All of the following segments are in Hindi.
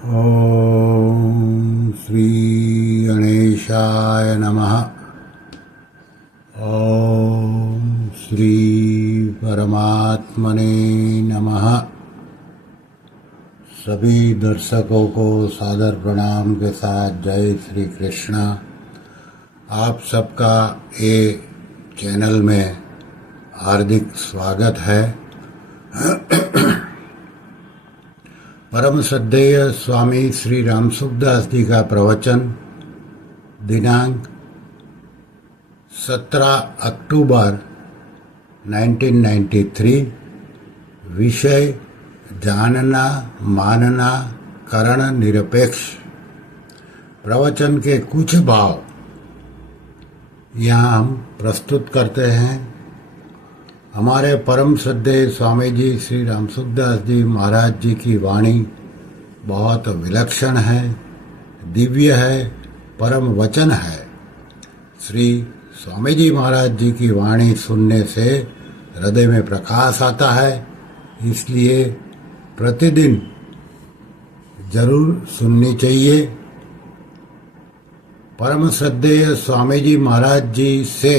ओम श्री गणेशाय नमः। ओम श्री परमात्मने नमः। सभी दर्शकों को सादर प्रणाम के साथ जय श्री कृष्णा। आप सबका ये चैनल में हार्दिक स्वागत है। परम श्रद्धेय स्वामी श्री रामसुखदास जी का प्रवचन दिनांक 17 अक्टूबर 1993। विषय जानना मानना करण निरपेक्ष। प्रवचन के कुछ भाव यहाँ हम प्रस्तुत करते हैं। हमारे परम श्रद्धेय स्वामी जी श्री रामसुखदास जी महाराज जी की वाणी बहुत विलक्षण है, दिव्य है, परम वचन है। श्री स्वामी जी महाराज जी की वाणी सुनने से हृदय में प्रकाश आता है, इसलिए प्रतिदिन जरूर सुननी चाहिए। परम श्रद्धेय स्वामी जी महाराज जी से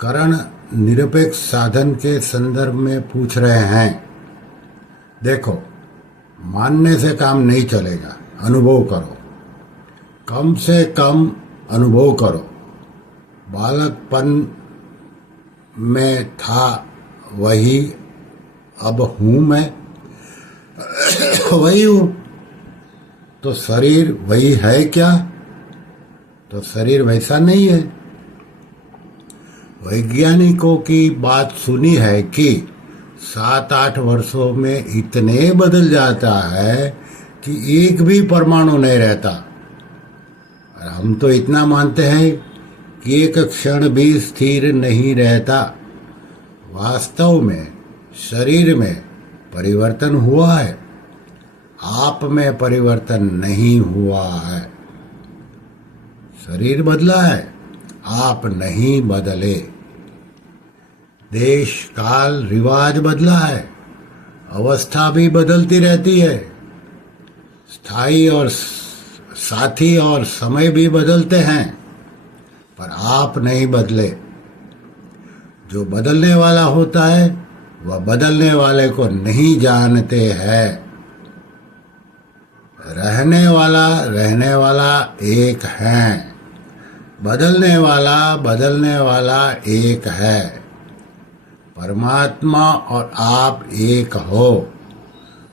करण निरपेक्ष साधन के संदर्भ में पूछ रहे हैं। देखो, मानने से काम नहीं चलेगा, अनुभव करो। कम से कम अनुभव करो। बालकपन में था वही अब हूँ मैं, वही हूँ। तो शरीर वही है क्या? तो शरीर वैसा नहीं है। वैज्ञानिकों की बात सुनी है कि 7-8 वर्षों में इतने बदल जाता है कि एक भी परमाणु नहीं रहता। और हम तो इतना मानते हैं कि एक क्षण भी स्थिर नहीं रहता। वास्तव में शरीर में परिवर्तन हुआ है, आप में परिवर्तन नहीं हुआ है। शरीर बदला है, आप नहीं बदले। देश काल रिवाज बदला है, अवस्था भी बदलती रहती है। स्थायी और साथी और समय भी बदलते हैं, पर आप नहीं बदले। जो बदलने वाला होता है वह बदलने वाले को नहीं जानते हैं। रहने वाला एक है, बदलने वाला एक है। परमात्मा और आप एक हो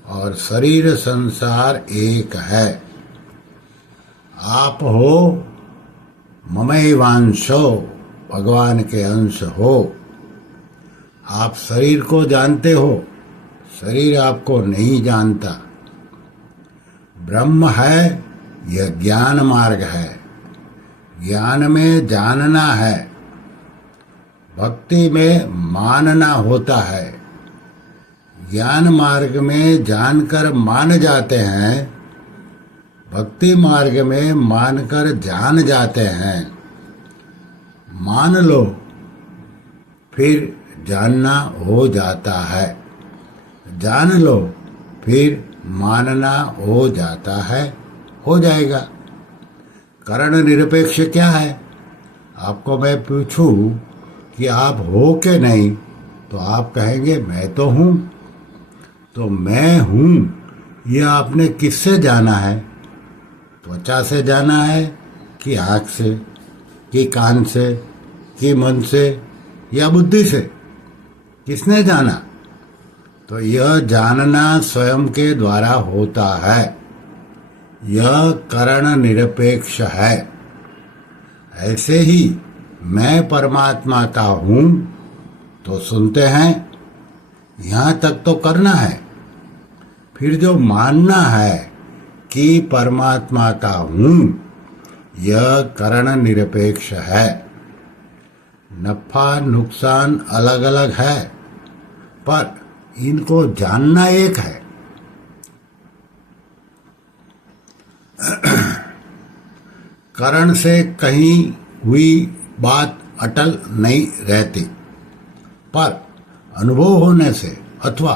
और शरीर संसार एक है। आप हो ममैवांशो, भगवान के अंश हो। आप शरीर को जानते हो, शरीर आपको नहीं जानता। ब्रह्म है, यह ज्ञान मार्ग है। ज्ञान में जानना है, भक्ति में मानना होता है। ज्ञान मार्ग में जानकर मान जाते हैं, भक्ति मार्ग में मानकर जान जाते हैं। मान लो, फिर जानना हो जाता है। जान लो, फिर मानना हो जाता है, हो जाएगा। करण निरपेक्ष क्या है? आपको मैं पूछूं कि आप हो के नहीं, तो आप कहेंगे मैं तो हूँ। तो मैं हूँ यह आपने किससे जाना है? त्वचा से जाना है कि आँख से, कि कान से, कि मन से या बुद्धि से? किसने जाना? तो यह जानना स्वयं के द्वारा होता है। यह करण निरपेक्ष है। ऐसे ही मैं परमात्मा का हूँ तो सुनते हैं, यहाँ तक तो करना है। फिर जो मानना है कि परमात्मा का हूँ, यह करण निरपेक्ष है। नफा नुकसान अलग अलग है, पर इनको जानना एक है। करण से कहीं हुई बात अटल नहीं रहती, पर अनुभव होने से अथवा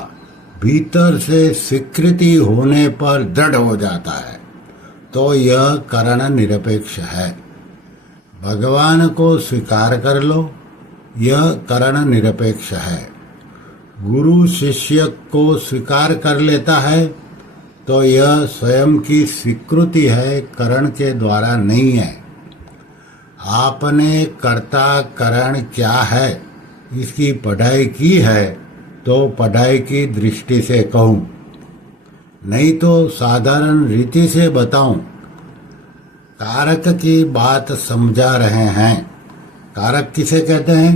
भीतर से स्वीकृति होने पर दृढ़ हो जाता है तो यह करण निरपेक्ष है। भगवान को स्वीकार कर लो, यह करण निरपेक्ष है। गुरु शिष्य को स्वीकार कर लेता है तो यह स्वयं की स्वीकृति है, करण के द्वारा नहीं है। आपने कर्ता करण क्या है इसकी पढ़ाई की है तो पढ़ाई की दृष्टि से कहूं, नहीं तो साधारण रीति से बताऊं। कारक की बात समझा रहे हैं। कारक किसे कहते हैं?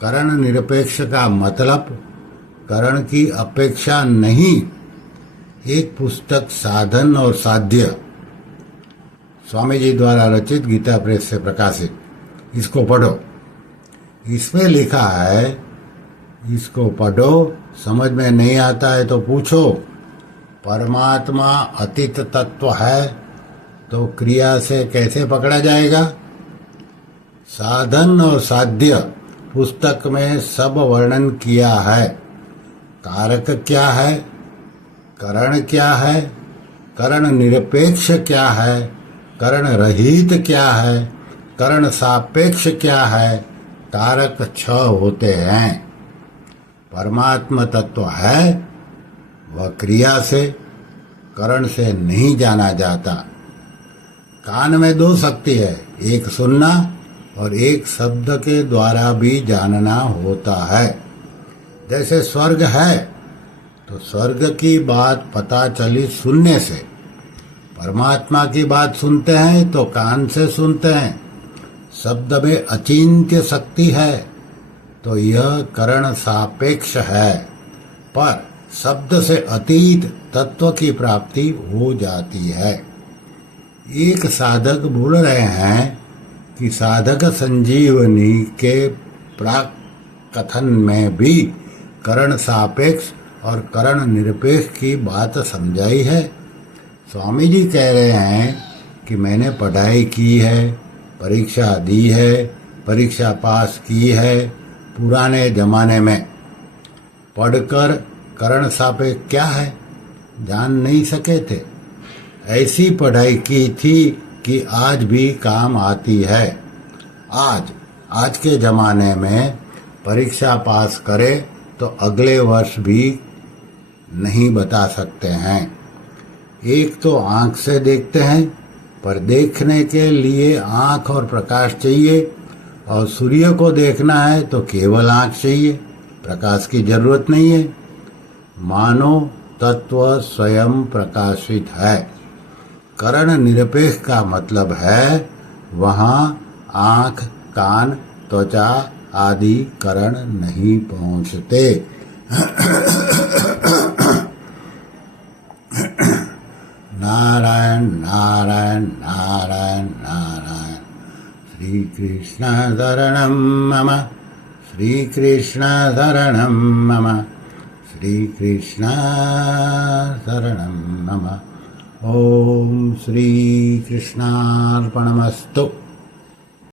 करण निरपेक्ष का मतलब करण की अपेक्षा नहीं। एक पुस्तक साधन और साध्य, स्वामी जी द्वारा रचित, गीता प्रेस से प्रकाशित, इसको पढ़ो। इसमें लिखा है, इसको पढ़ो, समझ में नहीं आता है तो पूछो। परमात्मा अतीत तत्व है तो क्रिया से कैसे पकड़ा जाएगा? साधन और साध्य पुस्तक में सब वर्णन किया है। कारक क्या है, करण क्या है, करण निरपेक्ष क्या है, करण रहित क्या है, करण सापेक्ष क्या है। कारक 6 होते हैं। परमात्मा तत्व है, वह क्रिया से, करण से नहीं जाना जाता। कान में 2 शक्ति है, एक सुनना और एक शब्द के द्वारा भी जानना होता है। जैसे स्वर्ग है तो स्वर्ग की बात पता चली सुनने से, परमात्मा की बात सुनते हैं तो कान से सुनते हैं। शब्द में अचिंत्य शक्ति है तो यह करण सापेक्ष है, पर शब्द से अतीत तत्व की प्राप्ति हो जाती है। एक साधक बोल रहे हैं कि साधक संजीवनी के प्राक कथन में भी करण सापेक्ष और करण निरपेक्ष की बात समझाई है। स्वामी जी कह रहे हैं कि मैंने पढ़ाई की है, परीक्षा दी है, परीक्षा पास की है। पुराने जमाने में पढ़कर करण सापेक्ष क्या है जान नहीं सके थे। ऐसी पढ़ाई की थी कि आज भी काम आती है। आज के जमाने में परीक्षा पास करे तो अगले वर्ष भी नहीं बता सकते हैं। एक तो आंख से देखते हैं, पर देखने के लिए आंख और प्रकाश चाहिए, और सूर्य को देखना है तो केवल आंख चाहिए, प्रकाश की जरूरत नहीं है। मानो तत्व स्वयं प्रकाशित है। करण निरपेक्ष का मतलब है वहाँ आंख, कान, त्वचा आदि करण नहीं पहुँचते। नारायण नारायण नारायण नारायण। श्री कृष्ण शरणं मम, श्री कृष्ण शरणं मम, श्री कृष्ण शरणं मम। ओम श्री कृष्णार्पणमस्तु।